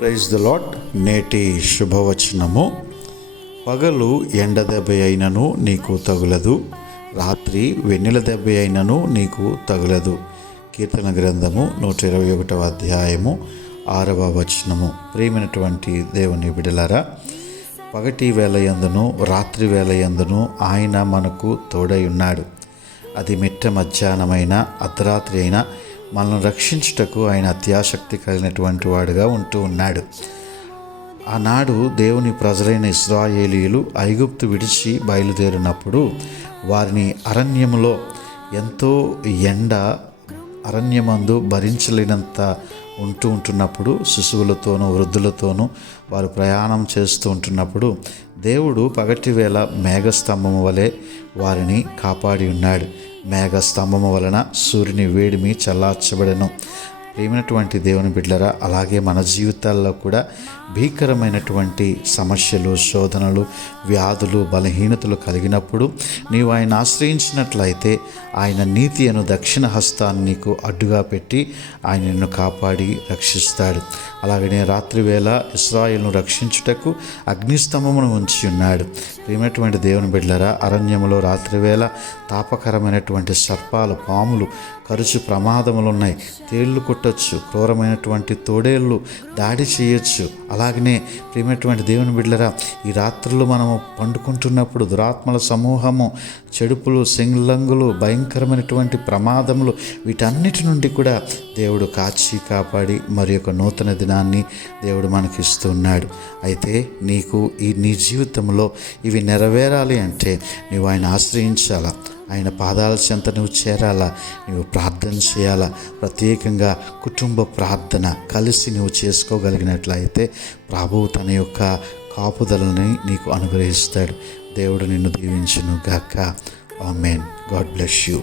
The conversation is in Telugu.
ప్రైజ్ ద లాట్ నేటి శుభవచనము. పగలు ఎండ దెబ్బ అయినను నీకు తగులదు. రాత్రి వెన్నెల దెబ్బ అయినను నీకు తగులదు. కీర్తన గ్రంథము నూట ఇరవై ఒకటవ అధ్యాయము ఆరవ వచనము. ప్రియమైనటువంటి దేవుని బిడలారా పగటి వేల యందును రాత్రి వేల ఎందును ఆయన మనకు తోడై ఉన్నాడు. అది మిట్ట మధ్యాహ్నమైన అర్ధరాత్రి అయినా మనల్ని రక్షించుటకు ఆయన అత్యాసక్తి కలిగినటువంటి వాడుగా ఉంటూ ఉన్నాడు. ఆనాడు దేవుని ప్రజలైన ఇస్రాయేలీలు ఐగుప్తు విడిచి బయలుదేరినప్పుడు వారిని అరణ్యంలో ఎంతో ఎండ అరణ్యమందు భరించలేనంత ఉంటూ ఉంటున్నప్పుడు శిశువులతోనూ వృద్ధులతోనూ వారు ప్రయాణం చేస్తూ ఉంటున్నప్పుడు దేవుడు పగటివేళ మేఘస్తంభము వలె వారిని కాపాడి ఉన్నాడు. మేఘస్తంభము వలన సూర్యుని వేడిమి చల్లార్చబడెను. ప్రేమినటువంటి దేవుని బిడ్డలరా అలాగే మన జీవితాల్లో కూడా భీకరమైనటువంటి సమస్యలు శోధనలు వ్యాధులు బలహీనతలు కలిగినప్పుడు నీవు ఆయన ఆశ్రయించినట్లయితే ఆయన నీతి అను దక్షిణ హస్తాన్ని నీకు అడ్డుగా పెట్టి ఆయన నిన్ను కాపాడి రక్షిస్తాడు. అలాగనే రాత్రివేళ ఇస్రాయిల్ను రక్షించుటకు అగ్నిస్తంభమును ఉంచి ఉన్నాడు. ప్రియమైనటువంటి దేవుని బిడ్డలరా అరణ్యములో రాత్రివేళ తాపకరమైనటువంటి సర్పాలు పాములు కరుచు ప్రమాదములు ఉన్నాయి. తేళ్ళు కొట్టచ్చు క్రూరమైనటువంటి తోడేళ్ళు దాడి చేయొచ్చు. అలాగనే ప్రియమైనటువంటి దేవుని బిడ్డలరా ఈ రాత్రులు మనము పండుకుంటున్నప్పుడు దురాత్మల సమూహము చెడుపులు సింగ్లంగులు భయంకరమైనటువంటి ప్రమాదములు వీటన్నిటి నుండి కూడా దేవుడు కాచి కాపాడి మరి యొక్క నూతన దినాన్ని దేవుడు మనకి ఇస్తున్నాడు అయితే నీకు ఈ నీ జీవితంలో ఇవి నెరవేరాలి అంటే నువ్వు ఆయన ఆశ్రయించాలా? ఆయన పాదాల చెంత నువ్వు చేరాలా నువ్వు ప్రార్థన చేయాలా ప్రత్యేకంగా కుటుంబ ప్రార్థన కలిసి నువ్వు చేసుకోగలిగినట్లయితే ప్రభువు తన యొక్క కాపుదలని నీకు అనుగ్రహిస్తాడు. దేవుడు నిన్ను దీవించును గాక ఆమెన్. God bless you.